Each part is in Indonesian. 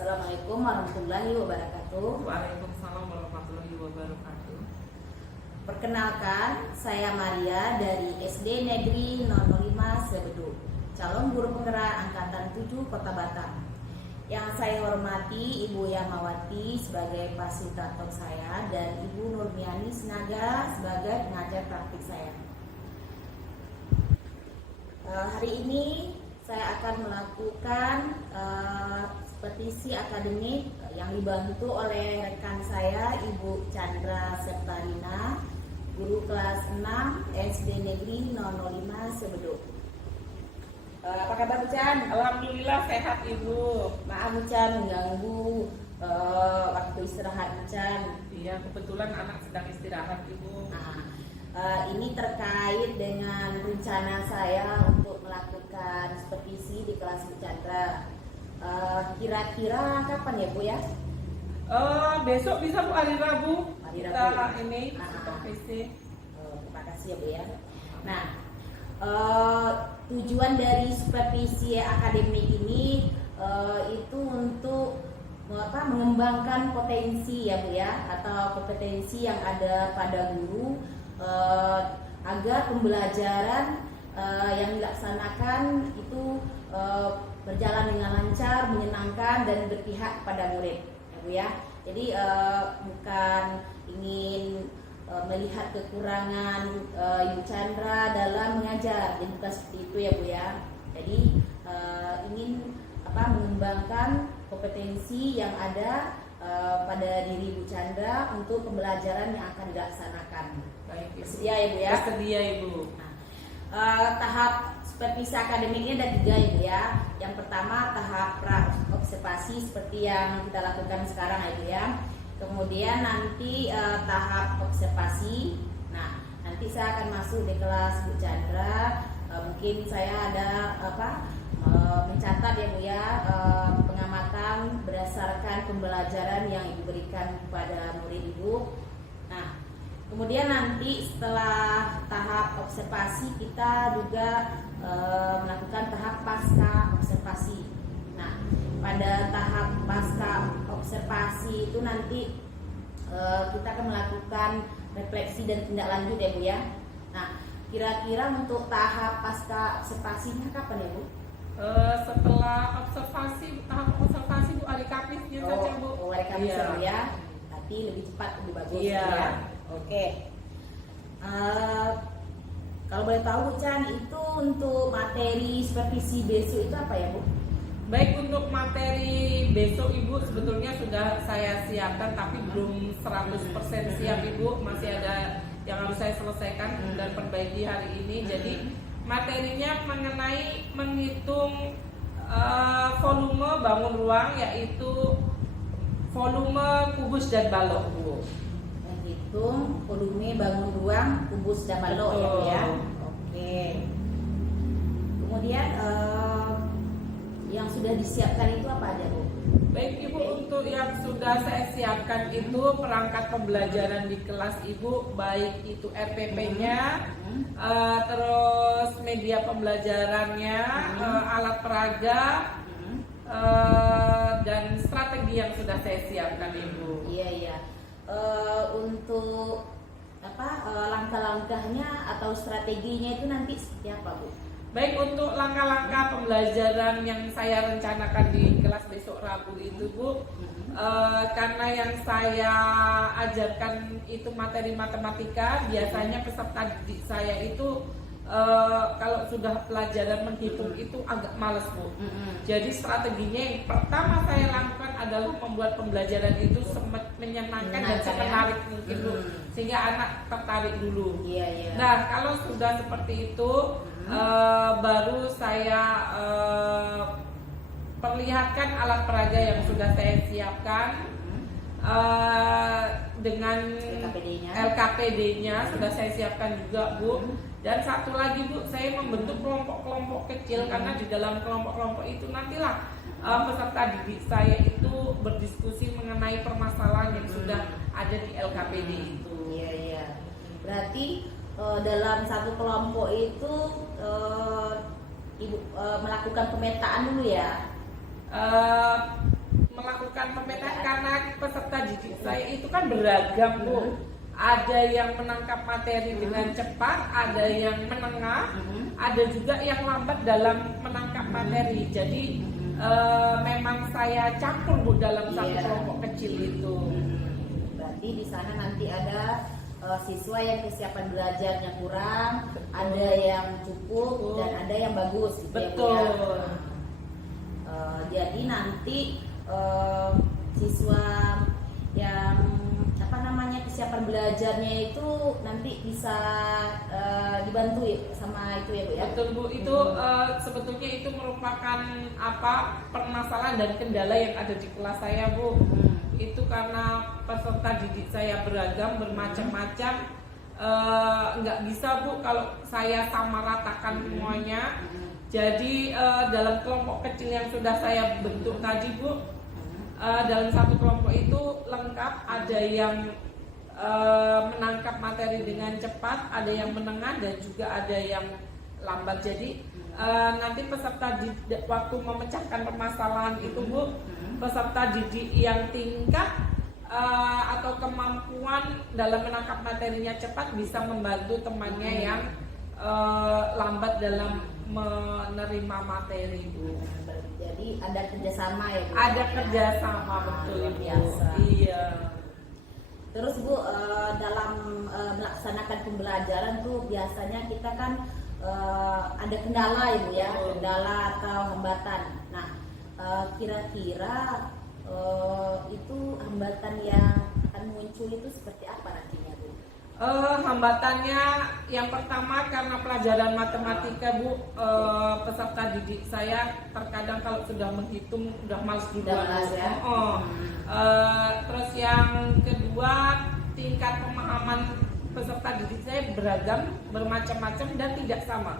Assalamualaikum warahmatullahi wabarakatuh. Waalaikumsalam warahmatullahi wabarakatuh. Perkenalkan, saya Maria dari SD Negeri 005 Sebedu, calon guru penggerak angkatan 7 Kota Batam. Yang saya hormati Ibu Yamawati sebagai fasilitator saya dan Ibu Nurmiani Sinaga sebagai pengajar praktik saya. Hari ini saya akan melakukan petisi akademik yang dibantu oleh rekan saya Ibu Chandra Septarina, guru kelas 6 SD Negeri 005 Sebedu. Apa kabar Bu Chan? Alhamdulillah sehat Ibu. Maaf Bu Chan mengganggu waktu istirahat Bu Chan. Iya, kebetulan anak sedang istirahat Ibu. Ini terkait dengan rencana saya untuk melakukan petisi di kelas Bu Chandra. Kira-kira kapan ya Bu ya? Besok bisa Bu, hari Rabu. Hari Kita Rabu. ini supervisi. Terima kasih ya Bu ya. Nah, tujuan dari supervisi akademik ini itu untuk mengembangkan potensi ya Bu ya, atau kompetensi yang ada pada guru agar pembelajaran yang dilaksanakan itu berjalan dengan lancar, menyenangkan dan berpihak pada murid ya Bu ya. Jadi bukan ingin melihat kekurangan Ibu Chandra dalam mengajar, jadi bukan seperti itu ya Bu ya. Jadi ingin mengembangkan kompetensi yang ada pada diri Bu Chandra untuk pembelajaran yang akan dilaksanakan. Baik, Ibu. Bersedia ya Bu ya? Bersedia Ibu. Tahap supervisi akademiknya ada 3 ya Bu ya. Yang pertama tahap pra observasi seperti yang kita lakukan sekarang ya Bu ya. Kemudian nanti tahap observasi. Nah, nanti saya akan masuk di kelas Bu Chandra. Mungkin saya ada mencatat ya Bu ya, pengamatan berdasarkan pembelajaran yang Ibu berikan kepada murid Ibu. Nah, kemudian nanti setelah tahap observasi kita juga melakukan tahap pasca observasi. Nah, pada tahap pasca observasi itu nanti kita akan melakukan refleksi dan tindak lanjut ya Bu ya. Nah, kira-kira untuk tahap pasca observasinya kapan ya Bu? Setelah tahap observasi Bu, hari Kamisnya saja Bu. Hari Kamis ya Iya. Bu ya. Tapi lebih cepat lebih bagus Iya. ya. Oke. Kalau boleh tahu Bu Chan, itu untuk materi supervisi besok itu apa ya Bu? Baik, untuk materi besok Ibu sebetulnya sudah saya siapkan tapi belum 100% siap Ibu, masih ada yang harus saya selesaikan dan perbaiki hari ini. Jadi materinya mengenai menghitung volume bangun ruang, yaitu volume kubus dan balok Bu. Menghitung volume bangun ruang kubus dan balok ya Bu ya. Oke. Kemudian disiapkan itu apa aja Bu? Baik Ibu, untuk yang sudah saya siapkan itu perangkat pembelajaran di kelas Ibu, baik itu RPP-nya, terus media pembelajarannya, alat peraga, dan strategi yang sudah saya siapkan Ibu. Iya. Untuk langkah-langkahnya atau strateginya itu nanti seperti apa Bu? Baik, untuk langkah-langkah pembelajaran yang saya rencanakan di kelas besok Rabu itu Bu, karena yang saya ajarkan itu materi matematika, biasanya peserta didik saya itu kalau sudah pelajaran menghitung itu agak males Bu. Jadi strateginya yang pertama saya lakukan adalah membuat pembelajaran itu menyenangkan dan semenarik mungkin Bu, sehingga anak tertarik dulu. Iya. Nah, kalau sudah seperti itu, baru saya perlihatkan alat peraga yang sudah saya siapkan, dengan LKPD-nya sudah saya siapkan juga Bu. Dan satu lagi Bu, saya membentuk kelompok-kelompok kecil, karena di dalam kelompok-kelompok itu nantilah peserta didik saya itu berdiskusi mengenai permasalahan yang sudah ada di LKPD itu. Iya. Berarti dalam satu kelompok itu Ibu melakukan pemetaan dulu ya? Melakukan pemetaan karena peserta didik saya itu kan beragam Bu. Ada yang menangkap materi dengan cepat, ada yang menengah, ada juga yang lambat dalam menangkap materi. Jadi memang saya campur Bu dalam satu kelompok kecil itu. Berarti di sana nanti ada siswa yang kesiapan belajarnya kurang, ada yang cukup dan ada yang bagus gitu. Betul. Jadi nanti siswa yang kesiapan belajarnya itu nanti bisa dibantu ya sama itu ya Bu ya. Betul Bu, itu sebetulnya itu merupakan permasalahan dan kendala yang ada di kelas saya Bu. Itu karena peserta didik saya beragam, bermacam-macam, nggak bisa Bu kalau saya sama ratakan semuanya. Jadi dalam kelompok kecil yang sudah saya bentuk tadi Bu, dalam satu kelompok itu lengkap, ada yang menangkap materi dengan cepat, ada yang menengah dan juga ada yang lambat. Jadi nanti peserta didik waktu memecahkan permasalahan itu Bu, peserta didik yang tingkat atau kemampuan dalam menangkap materinya cepat bisa membantu temannya yang lambat dalam menerima materi Bu. Jadi ada kerjasama ya Bu? Ada kerjasama, betul biasa. Iya. Terus Bu, dalam melaksanakan pembelajaran tuh biasanya kita kan ada kendala ya Bu ya, kendala atau hambatan. Nah, kira-kira itu hambatan yang akan muncul itu seperti apa nantinya Bu? Hambatannya yang pertama karena pelajaran matematika Bu, peserta didik saya terkadang kalau sudah menghitung udah males duluan ya. Terus yang kedua, tingkat pemahaman peserta didik saya beragam, bermacam-macam dan tidak sama.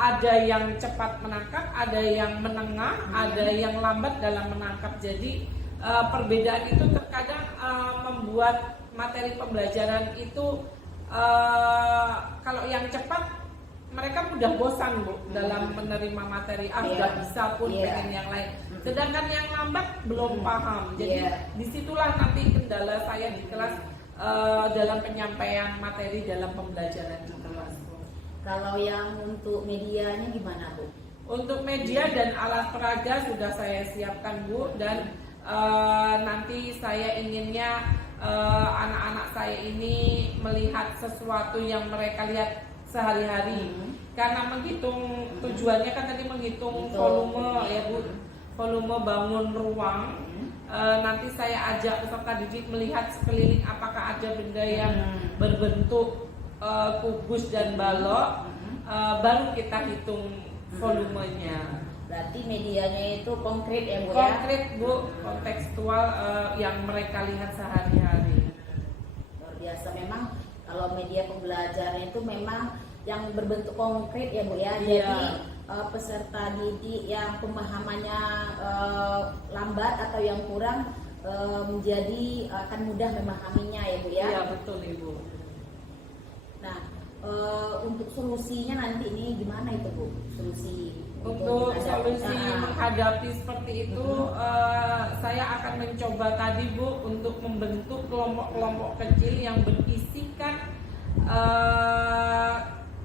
Ada yang cepat menangkap, ada yang menengah, ada yang lambat dalam menangkap. Jadi perbedaan itu terkadang membuat materi pembelajaran itu kalau yang cepat mereka mudah bosan Bu dalam menerima materi, sudah bisa pun pengen yang lain. Sedangkan yang lambat belum paham. Jadi disitulah nanti kendala saya di kelas dalam penyampaian materi dalam pembelajaran di kelas. Kalau yang untuk medianya gimana Bu? Untuk media dan alat peraga sudah saya siapkan Bu, dan nanti saya inginnya anak-anak saya ini melihat sesuatu yang mereka lihat sehari-hari. Karena menghitung, tujuannya kan tadi menghitung volume ya Bu, volume bangun ruang. Nanti saya ajak peserta didik melihat sekeliling apakah ada benda yang berbentuk kubus dan balok, baru kita hitung volumenya. Berarti medianya itu konkret ya Bu ya? Konkret Bu, kontekstual yang mereka lihat sehari-hari. Luar biasa, memang kalau media pembelajaran itu memang yang berbentuk konkret ya Bu ya. Jadi peserta didik yang pemahamannya lambat atau yang kurang menjadi akan mudah memahaminya ya Bu ya. Iya betul Ibu. Nah, untuk solusinya nanti ini gimana itu Bu? Untuk solusi menghadapi seperti itu, saya akan mencoba tadi Bu untuk membentuk kelompok-kelompok kecil yang berisikan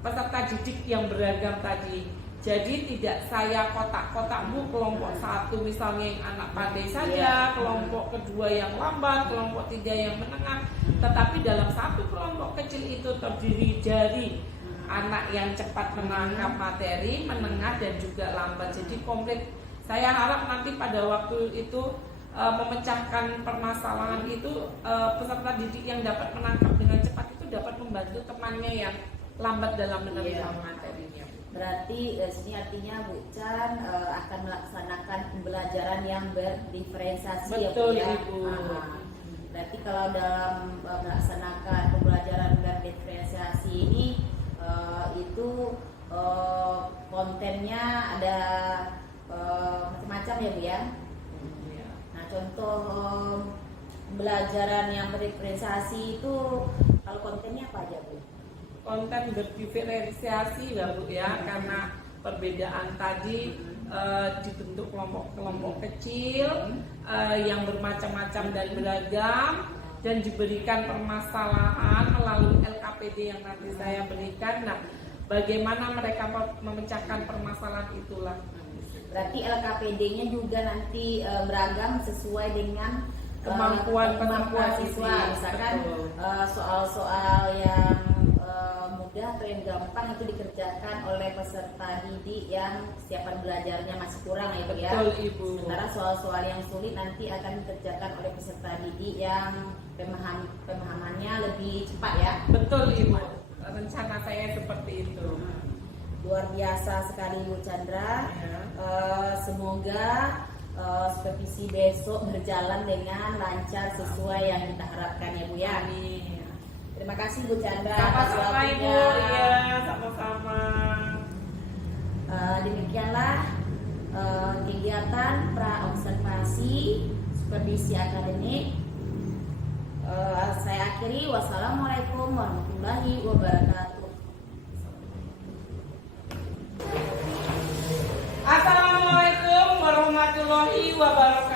peserta didik yang beragam tadi. Jadi tidak saya kotak-kotak Bu, kelompok satu misalnya yang anak pandai saja, kelompok kedua yang lambat, kelompok tiga yang menengah. Tetapi dalam satu kelompok kecil itu terdiri dari anak yang cepat menangkap materi, menengah dan juga lambat. Jadi komplit. Saya harap nanti pada waktu itu memecahkan permasalahan itu, peserta didik yang dapat menangkap dengan cepat itu dapat membantu temannya yang lambat dalam menerima materinya. Berarti sini artinya Bu Chan akan melaksanakan pembelajaran yang berdiferensiasi. Betul ya Bu ya. Ibu. Berarti kalau dalam melaksanakan pembelajaran berdiferensiasi ini itu kontennya ada macam-macam ya Bu ya. Nah contoh pembelajaran yang berdiferensiasi itu kalau kontennya apa aja Bu? Konten berdiferensiasi ya Bu ya, karena perbedaan tadi dibentuk kelompok-kelompok kecil yang bermacam-macam dan beragam, dan diberikan permasalahan melalui LKPD yang nanti saya berikan. Nah, bagaimana mereka memecahkan permasalahan itulah. Berarti LKPD-nya juga nanti beragam sesuai dengan kemampuan siswa. Misalkan soal-soal yang mudah atau yang gampang itu dikerjakan oleh peserta didik yang kesiapan belajarnya masih kurang ya Bu ya. Betul Ibu. Sementara soal-soal yang sulit nanti akan dikerjakan oleh peserta didik yang pemahamannya lebih cepat ya. Betul Ibu. Rencana saya seperti itu. Luar biasa sekali Bu Chandra. Semoga supervisi besok berjalan dengan lancar sesuai yang kita harapkan ya Bu ya. Amin. Terima kasih Bu Chandra. Sama-sama Ibu. Iya, sama-sama. Demikianlah kegiatan pra observasi supervisi akademik. Saya akhiri. Wassalamualaikum warahmatullahi wabarakatuh. Assalamualaikum warahmatullahi wabarakatuh.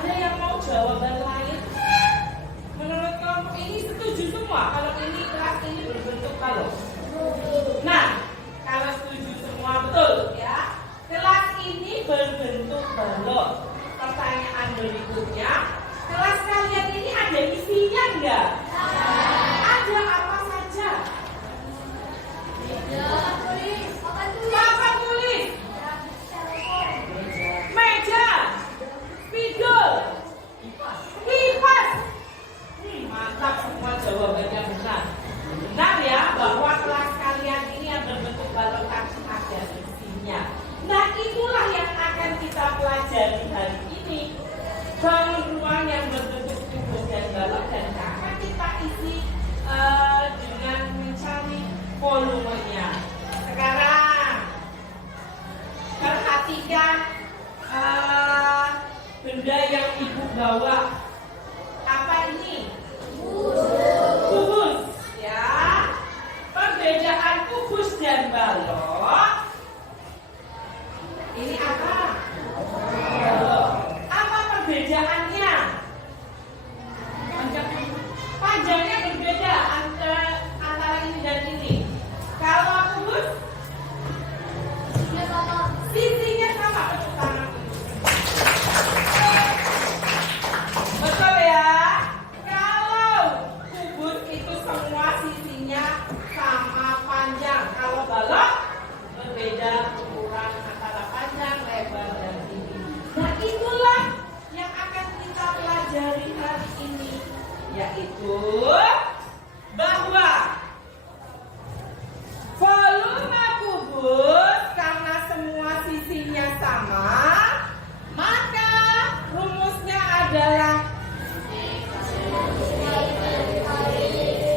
Ada yang mau jawaban lain? Menurut kelompok ini setuju semua kalau ini kelas ini berbentuk balok. Nah, kalau setuju semua betul ya. Kelas ini berbentuk balok. Pertanyaan berikutnya, kelas kalian ini ada isinya enggak? Ada apa saja? Papan tulis, meja, spidol, kipas. Mantap, semua jawabannya benar. Benar ya bahwa kelas kalian ini yang berbentuk balok ada isinya. Nah, itulah yang akan kita pelajari hari ini. Bangun ruang yang berbentuk kubus dan balok, dan akan kita isi dengan mencari volumenya. Sekarang perhatikan benda yang ibu bawa. Apa ini? Kubus. Ya. Perbedaan kubus dan balok. Ini apa? Balok. Apa perbedaannya? Panjangnya berbeda antara ini dan ini. Kalau kubus, sisinya sama. Tepuk tangan. Betul ya? Kalau kubus itu semua sisinya sama panjang. Kalau balok berbeda ukuran antara panjang, lebar, dan tinggi. Nah, itulah yang akan kita pelajari hari ini, yaitu bahwa volume kubus karena semua sisinya sama, maka rumusnya adalah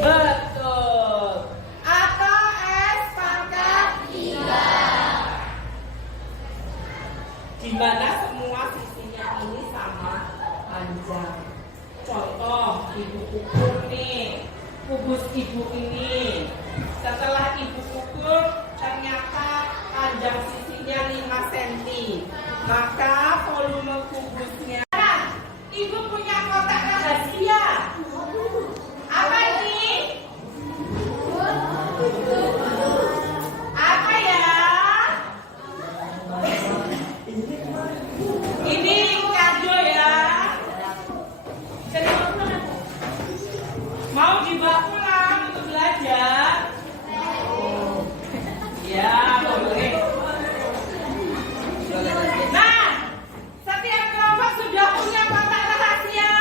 betul, atau S pangkat 3, di mana semua sisinya ini sama panjang. Contoh, ibu ukur nih, kubus ibu ini. Setelah ibu ukur, ternyata panjang sisinya 5 cm. Maka volume kubusnya. Ibu punya kotak rahasia. Apa ini? Apa ya? Ini kado ya. Mau dibawa pulang untuk belajar? Ya, boleh. Nah, setiap kelompok sudah punya kotak rahasia?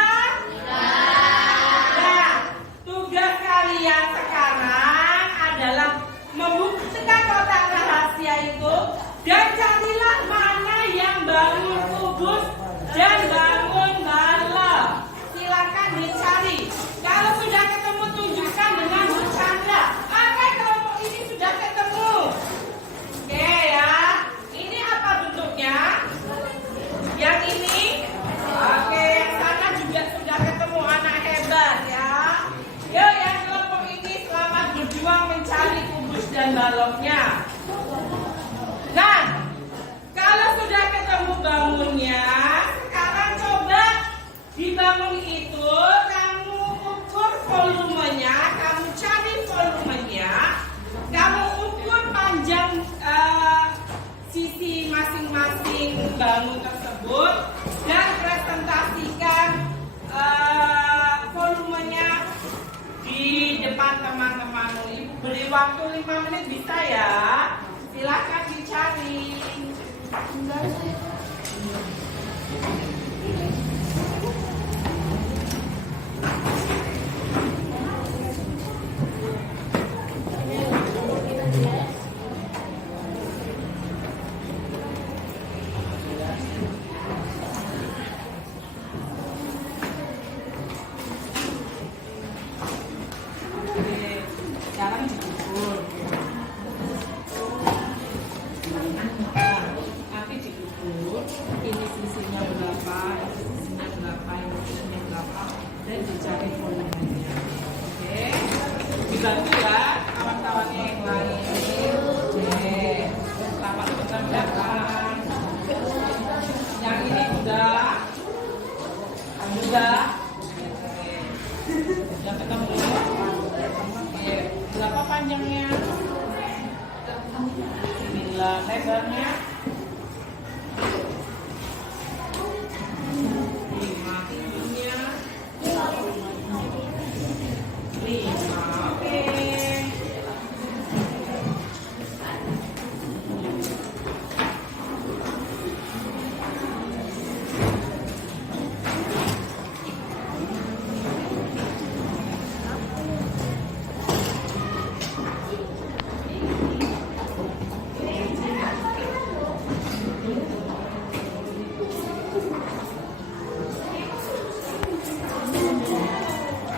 Nah, tugas kalian sekarang adalah membuka kotak rahasia itu dan carilah mana yang bangun kubus dan bangun balok. Silakan dicari. Kalau sudah ketemu, tunjukkan dengan bercanda. Maka kelompok ini sudah ketemu. Oke ya. Ini apa bentuknya? Yang ini? Oke, yang sana juga sudah ketemu. Anak hebat ya. Yuk, yang kelompok ini selamat berjuang mencari kubus dan baloknya. Nah, kalau sudah ketemu bangunnya, sekarang coba dibangun itu kamu ukur volumenya, kamu cari volumenya, kamu ukur panjang sisi masing-masing bangun tersebut dan presentasikan volumenya di depan teman-temanmu. Ibu beri waktu 5 menit bisa ya? Silakan dicari. Sekarang diukur. Nanti diukur. Ini sisinya berapa, ini sisinya berapa, ini sisinya berapa, dan dicari volumenya. Oke, dibantu ya kawan-kawannya yang lain. Oke, selamat bertambah. Yang ini sudah. Sudah. Sudah ketemu. Oke. Berapa panjangnya? 9. Lebarnya? 5. Tingginya? 5. Oke.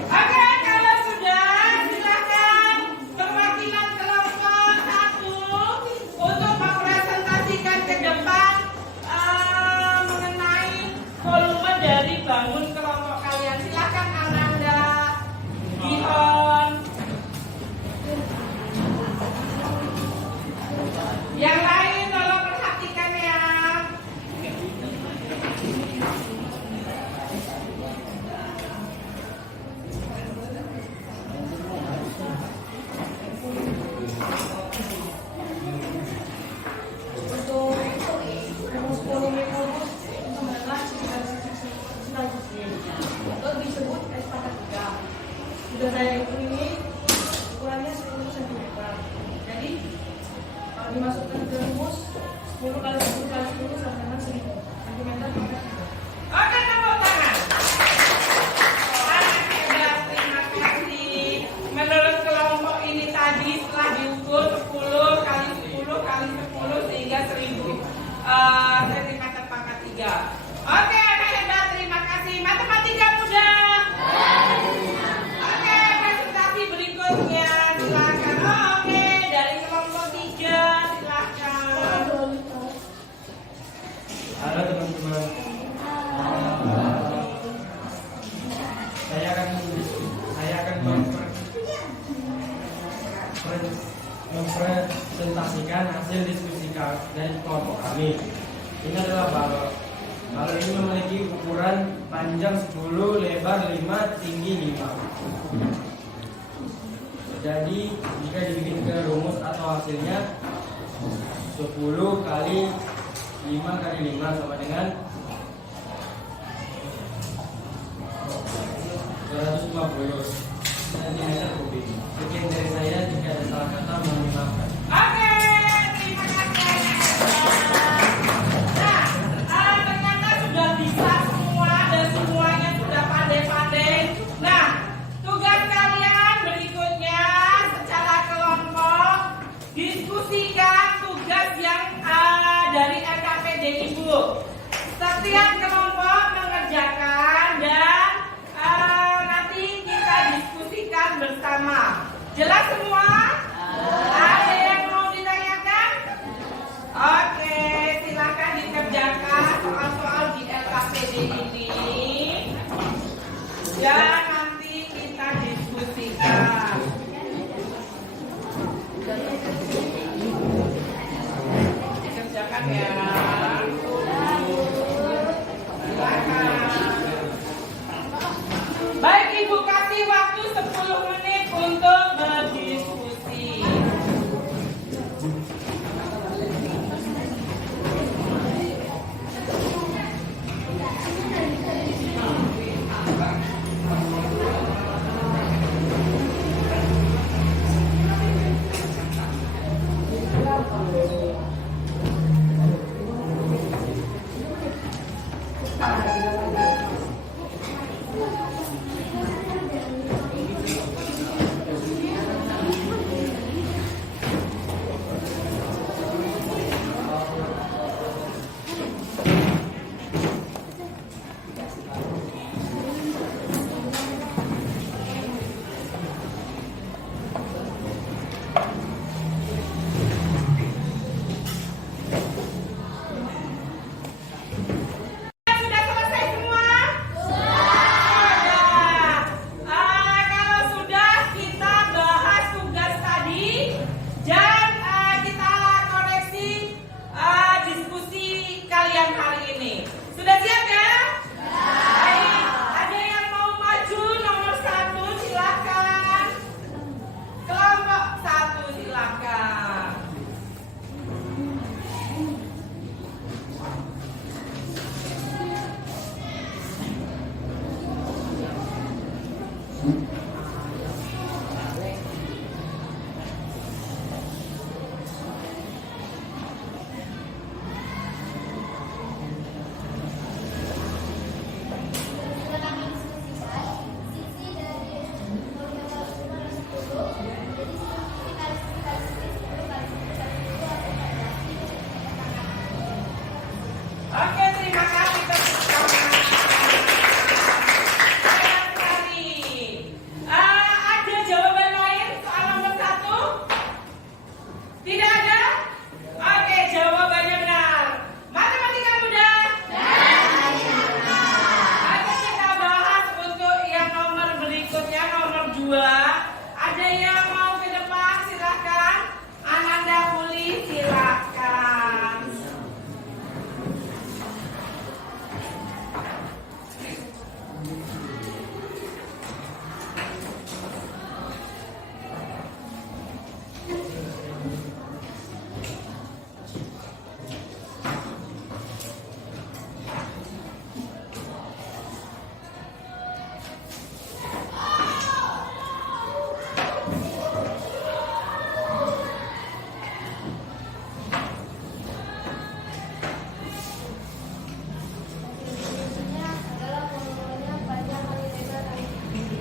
Oke, kalau sudah silakan perwakilan kelompok 1 untuk mempresentasikan ke depan mengenai volume dari bangun kelompok kalian. Silakan Ananda, Gihon. Yang lain tolong perhatikan ya. Atau disebut S43. Sudah saya hitung ini ukurannya 10 cm. Jadi kalau dimasukkan ke rumus 10 kali 10 kali 10 sama dengan 1000 cm. Oke, tepuk tangan. Sangat hebat, terima kasih. Menurut kelompok ini tadi setelah diukur 10 kali 10 kali 10 sehingga 1000 cm pangkat 3. Oke, anak hebat, terima kasih. Matematika mudah. Oke, presentasi berikutnya silakan. Oke, dari kelompok 3 silakan. Halo teman-teman. Saya akan mempresentasikan hasil diskusi dari kelompok kami. Ini adalah balon. Balon ini memiliki ukuran panjang 10, lebar 5, tinggi 5. Jadi jika dibikin ke rumus atau hasilnya 10 kali 5 kali 5 sama dengan 250 cm kubik. Sekian dari saya, jika ada salah kata mohon maaf. Oke, terima kasih. Nah, ternyata sudah bisa semua dan semuanya sudah pandai-pandai. Nah, tugas kalian berikutnya secara kelompok diskusikan tugas yang dari LKPD Ibu. Setiap kelompok mengerjakan dan nanti kita diskusikan bersama. Jelas semua? Ada yang mau ditanyakan? Oke, silakan dikerjakan soal-soal di LKPD ini. Dan nanti kita diskusikan. Dikerjakan ya. Silakan. Baik, Ibu kasih waktu 10 menit untuk berdiskusi. Oke, terima kasih tepuk tangan. Keren sekali. Ada jawaban lain soal nomor 1? Tidak ada? Oke, jawabannya benar. Matematika mudah? Oke, kita bahas untuk yang nomor berikutnya, nomor 2. Ada yang mau ke depan? Silahkan. Ananda Puli, silahkan. Definisinya adalah volumenya panjang kali lebar kali tinggi.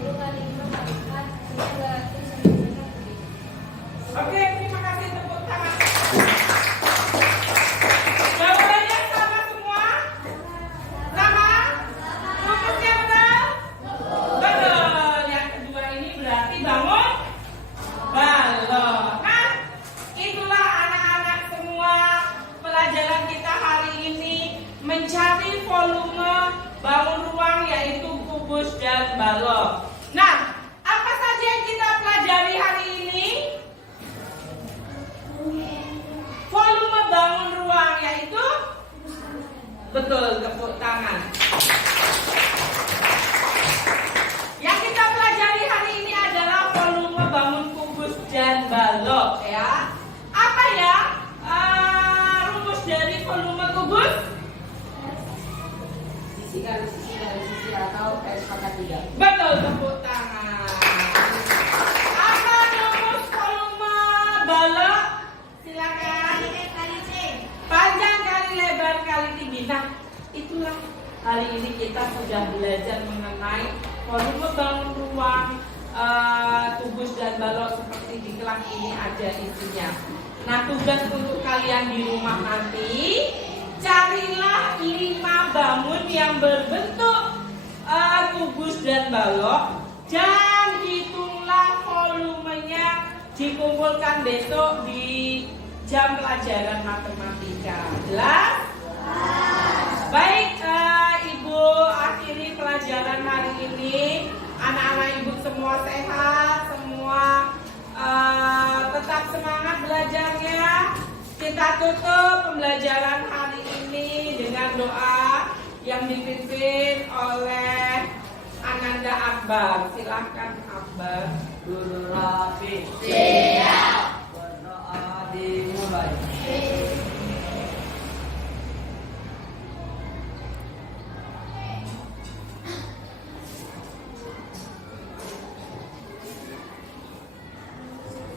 10 kali 5 kali 4 itu berarti 9 kubik. Oke, terima kasih tepuk tangan. Jawabannya sama semua? Sama? Rumusnya betul? Betul. Yang kedua ini berarti bangun balok. Nah, itulah anak-anak semua pelajaran kita hari ini mencari volume bangun ruang yaitu kubus dan balok. Nah, apa saja yang kita pelajari hari ini? Volume bangun ruang yaitu betul, tepuk tangan. Yang kita pelajari hari ini adalah volume bangun kubus dan balok ya. Apa ya rumus dari volume kubus? Sisi kali sisi dari sisi atau S pangkat 3. Betul, tepuk tangan. Apa rumus volume balok? Silakan. Panjang kali lebar kali tinggi. Nah, itulah hari ini kita sudah belajar mengenai volume bangun ruang, kubus dan balok seperti di kelas ini ada isinya. Nah, tugas untuk kalian di rumah nanti, carilah 5 bangun yang berbentuk kubus dan balok dan hitunglah volumenya, dikumpulkan besok di jam pelajaran matematika. Jelas? Baik, Ibu akhiri pelajaran hari ini. Anak-anak Ibu semua sehat, semua tetap semangat belajarnya. Kita tutup pembelajaran hari ini dengan doa yang dipimpin oleh Ananda Akbar. Silahkan Akbar. Guru Rafi. Berdoa dimulai.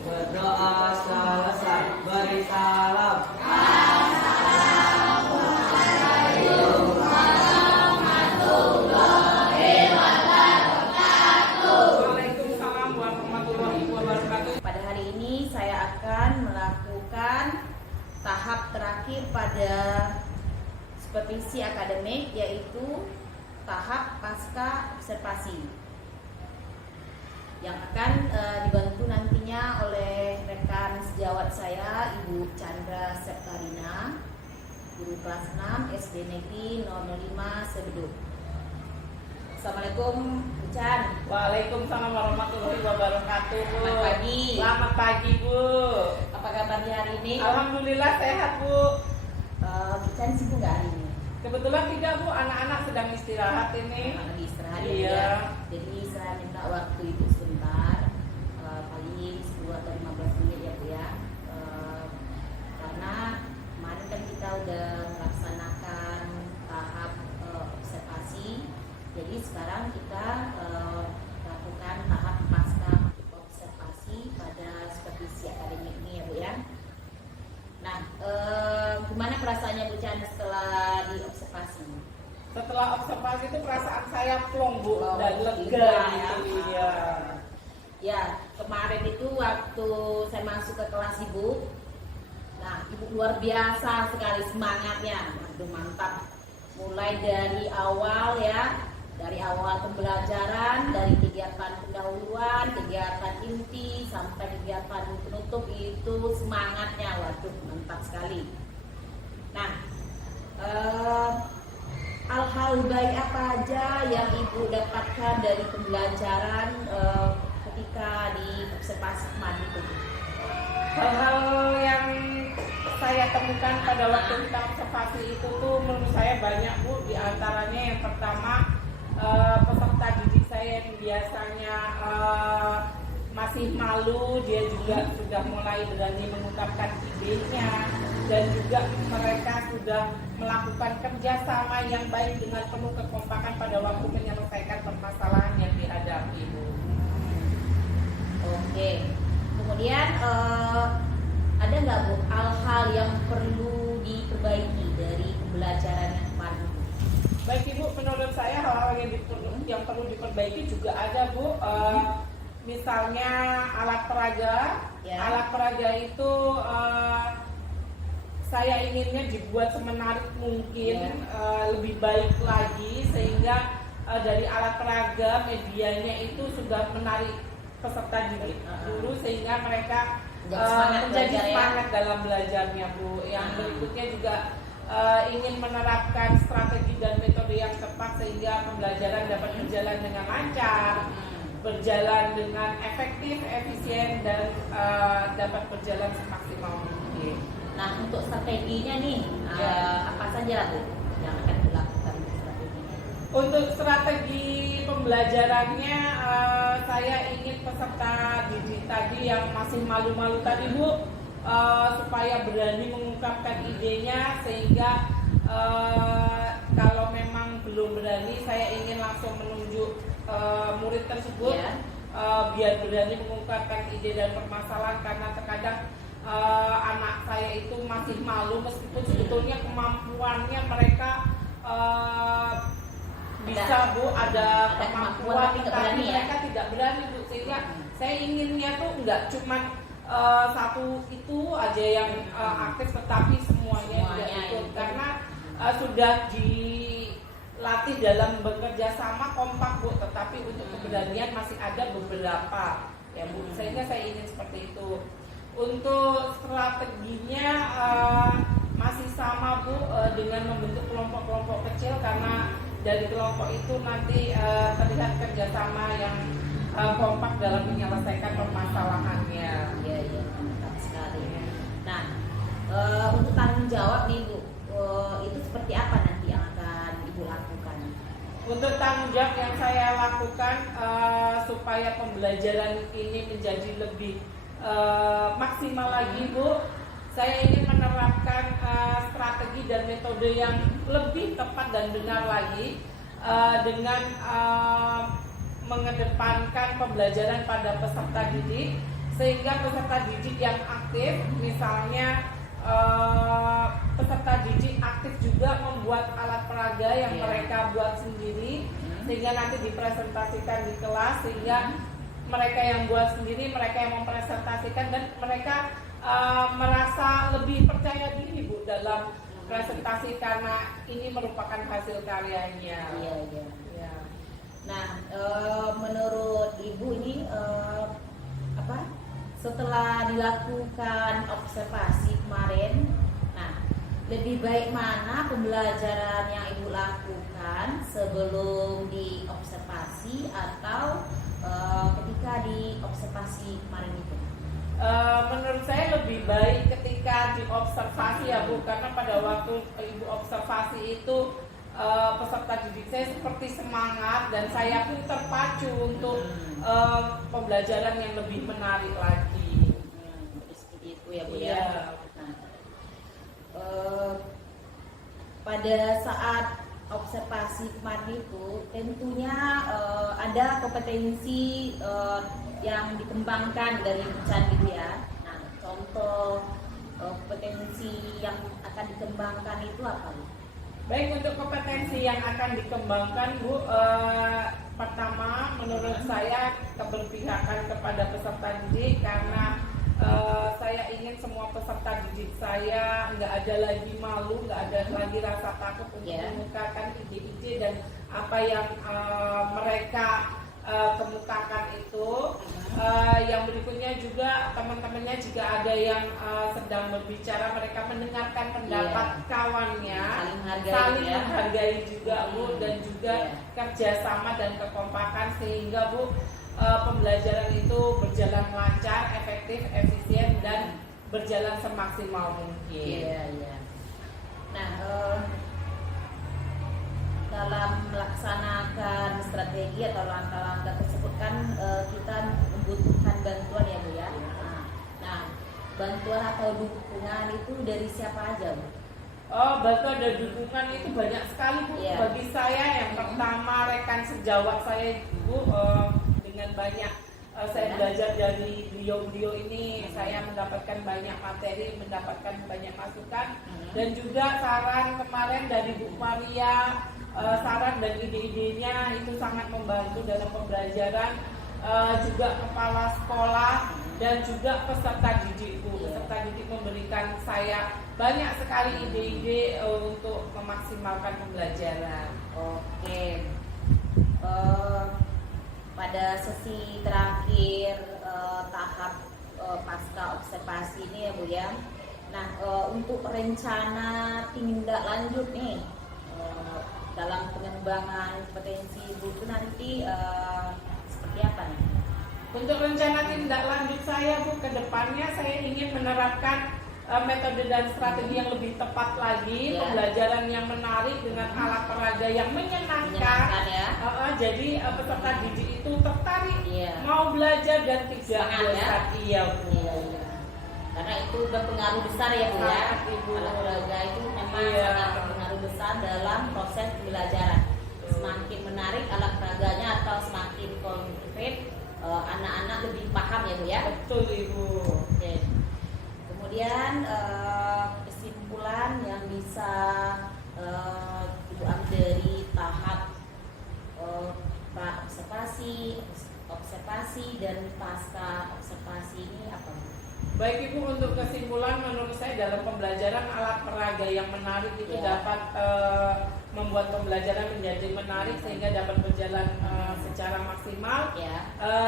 Berdoa selesai, beri salam. Waalaikumsalam warahmatullahi wabarakatuh. Pada hari ini saya akan melakukan tahap terakhir pada supervisi akademik, yaitu tahap pasca observasi yang akan dibantu nantinya oleh rekan sejawat saya Ibu Chandra Septarina, guru kelas 6 SD Negeri 05 Sebeduk. Assalamualaikum Bu Chan. Waalaikumsalam warahmatullahi wabarakatuh. Bu. Selamat pagi. Selamat pagi, Bu. Apa kabar di hari ini? Alhamdulillah sehat, Bu. Bu Chan sibuk nggak hari ini? Kebetulan tidak, Bu. Anak-anak sedang istirahat ini. Lagi istirahat Iya. ya. Jadi saya minta waktu Ibu sebentar, paling 10 atau 15 menit ya Bu ya. Karena kemarin kan kita udah melaksanakan tahap observasi. Jadi sekarang kita observasi itu perasaan saya plong Bu Plong, dan lega lega ya. gitu ya. Ya, kemarin itu waktu saya masuk ke kelas Ibu, nah Ibu luar biasa sekali semangatnya, aduh mantap. Mulai dari awal ya, dari awal pembelajaran, dari kegiatan pendahuluan, kegiatan inti, sampai kegiatan penutup itu semangatnya, waduh mantap sekali. Nah, hal-hal baik apa aja yang Ibu dapatkan dari pembelajaran ketika di observasi kemarin itu? Hal-hal yang saya temukan pada waktu kita observasi itu tuh menurut saya banyak Bu. Di antaranya yang pertama, peserta didik saya yang biasanya masih malu, dia juga sudah mulai berani mengungkapkan idenya, dan juga mereka sudah melakukan kerjasama yang baik dengan penuh kekompakan pada waktu menyelesaikan permasalahan yang dihadapi Bu. Oke, kemudian ada nggak Bu hal-hal yang perlu diperbaiki dari pembelajaran yang kemarin? Baik Ibu, menurut saya hal-hal yang perlu diperbaiki juga ada Bu. Misalnya alat peraga. Ya. Alat peraga itu saya inginnya dibuat semenarik mungkin, lebih baik lagi, sehingga dari alat peraga medianya itu sudah menarik peserta didik dulu, sehingga mereka menjadi semangat dalam belajarnya Bu. Yang berikutnya juga ingin menerapkan strategi dan metode yang tepat sehingga pembelajaran dapat berjalan dengan lancar, berjalan dengan efektif, efisien, dan dapat berjalan semaksimal mungkin. Nah, untuk strateginya nih, apa saja Bu yang akan dilakukan strateginya? Untuk strategi pembelajarannya, saya ingin peserta didik tadi yang masih malu-malu tadi Bu, supaya berani mengungkapkan idenya, sehingga kalau memang belum berani, saya ingin langsung menunjuk murid tersebut, biar berani mengungkapkan ide dan permasalahan, karena terkadang anak saya itu masih malu meskipun sebetulnya kemampuannya mereka bisa Bu, ada kemampuan, tapi mereka tidak berani Bu, sehingga saya inginnya tuh nggak cuma satu itu aja yang aktif, tetapi semuanya juga ikut, karena sudah dilatih dalam bekerja sama kompak Bu, tetapi untuk keberanian masih ada beberapa ya Bu, sehingga saya ingin seperti itu. Untuk strateginya masih sama Bu, dengan membentuk kelompok-kelompok kecil, karena dari kelompok itu nanti terlihat kerjasama yang kompak dalam menyelesaikan permasalahannya. Iya, mantap sekali. Nah, untuk tanggung jawab nih Bu, itu seperti apa nanti yang akan Ibu lakukan? Untuk tanggung jawab yang saya lakukan supaya pembelajaran ini menjadi lebih maksimal lagi Bu, saya ingin menerapkan strategi dan metode yang lebih tepat dan benar lagi, dengan mengedepankan pembelajaran pada peserta didik, sehingga peserta didik yang aktif, misalnya peserta didik aktif juga membuat alat peraga yang mereka buat sendiri, sehingga nanti dipresentasikan di kelas, sehingga mereka yang buat sendiri, mereka yang mempresentasikan, dan mereka merasa lebih percaya diri Bu dalam presentasi, karena ini merupakan hasil karyanya. Iya. Nah, menurut Ibu ini setelah dilakukan observasi kemarin, nah lebih baik mana pembelajaran yang Ibu lakukan sebelum diobservasi atau ketika diobservasi kemarin itu? Menurut saya lebih baik ketika diobservasi ya Bu, karena pada waktu Ibu observasi itu peserta didik saya seperti semangat, dan saya pun terpacu untuk pembelajaran yang lebih menarik lagi. Seperti itu ya Bu ya. Nah, pada saat observasi kemarin itu tentunya ada kompetensi yang dikembangkan dari Bucan gitu ya. Nah, contoh kompetensi yang akan dikembangkan itu apa Bu? Baik, untuk kompetensi yang akan dikembangkan Bu, pertama menurut saya keberpihakan kepada peserta didik, karena saya ingin semua peserta didik saya nggak ada lagi malu, nggak ada lagi rasa takut untuk mengemukakan ide-ide dan apa yang mereka kemukakan itu. Yang berikutnya juga teman-temannya jika ada yang sedang berbicara, mereka mendengarkan pendapat kawannya, saling menghargai juga Bu, dan juga kerjasama dan kekompakan sehingga Bu pembelajaran itu berjalan lancar, efektif, efisien dan berjalan semaksimal mungkin. Nah, dalam melaksanakan strategi atau langkah-langkah tersebut kan kita membutuhkan bantuan ya Bu ya. Nah, bantuan atau dukungan itu dari siapa aja Bu? Oh, bantuan dan dukungan itu banyak sekali Bu. Bagi saya yang pertama rekan sejawat saya Bu, dengan banyak saya belajar dari beliau-beliau ini, saya mendapatkan banyak materi, mendapatkan banyak masukan, dan juga saran kemarin dari Bu Maria, saran dan ide-idenya itu sangat membantu dalam pembelajaran, juga kepala sekolah dan juga peserta didik Bu. Peserta didik memberikan saya banyak sekali ide-ide untuk memaksimalkan pembelajaran. Oke. Pada sesi terakhir tahap pasca observasi ini ya Bu ya. Nah, untuk rencana tindak lanjut nih dalam pengembangan kompetensi Ibu itu nanti seperti apa nih? Untuk rencana tindak lanjut saya Bu, ke depannya saya ingin menerapkan metode dan strategi yang lebih tepat lagi, pembelajaran yang menarik dengan alat peraga yang menyenangkan ya. Jadi peserta didik itu tertarik, mau belajar dan tidak bosan. Iya Bu. Karena itu berpengaruh besar ya Bu ya. Alat peraga itu memang sangat berpengaruh besar dalam proses pembelajaran. Semakin menarik alat peraganya atau semakin konkret, anak-anak lebih paham ya Bu ya. Betul Ibu. Oke. Kemudian kesimpulan yang bisa Ibu ambil dari tahap observasi dan pasca observasi ini apa? Baik Ibu, untuk kesimpulan menurut saya dalam pembelajaran alat peraga yang menarik itu dapat membuat pembelajaran menjadi menarik sehingga dapat berjalan secara maksimal.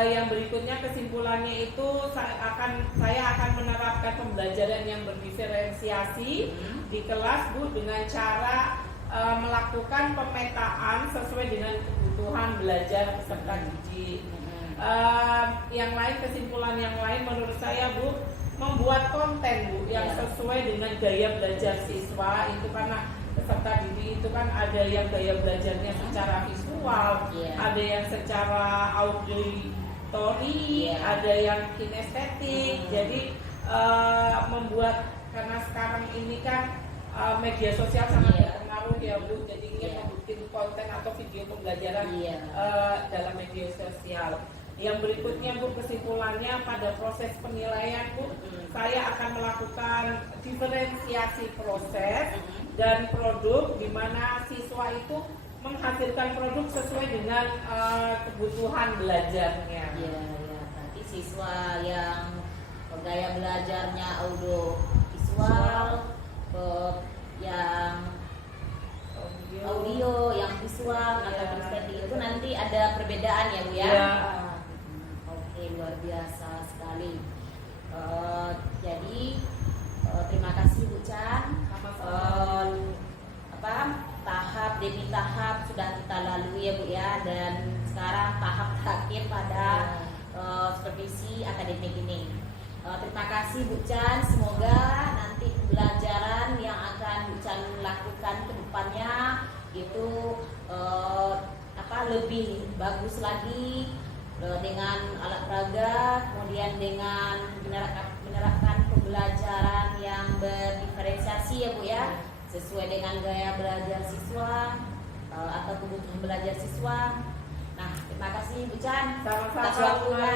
Yang berikutnya kesimpulannya itu saya akan menerapkan pembelajaran yang berdiferensiasi di kelas Bu, dengan cara melakukan pemetaan sesuai dengan kebutuhan belajar peserta didik. Yang lain, kesimpulan yang lain menurut saya Bu, membuat konten Bu yang sesuai dengan gaya belajar siswa itu, karena peserta didik itu kan ada yang gaya belajarnya secara visual, ada yang secara auditori, ada yang kinestetik. Jadi membuat, karena sekarang ini kan media sosial sangat berpengaruh ya Bu, jadi ingin membuat konten atau video pembelajaran dalam media sosial. Yang berikutnya Bu, kesimpulannya pada proses penilaian Bu, saya akan melakukan diferensiasi proses dan produk, di mana siswa itu menghasilkan produk sesuai dengan kebutuhan belajarnya. Nanti siswa yang gaya belajarnya audio visual, yang audio, yang visual atau kinestetik itu nanti ada perbedaan ya Bu ya. Oke, luar biasa sekali. Jadi terima kasih Bu Chan. Tahap demi tahap sudah kita lalui ya Bu ya, dan sekarang tahap terakhir pada supervisi akademik ini. Terima kasih Bu Chan. Semoga nanti pembelajaran yang akan Bu Chan lakukan ke depannya itu lebih bagus lagi, dengan alat peraga, kemudian dengan menerapkan pembelajaran yang berdiferensiasi ya Bu ya, sesuai dengan gaya belajar siswa atau kebutuhan belajar siswa. Nah, terima kasih Bu Chan. Sama-sama.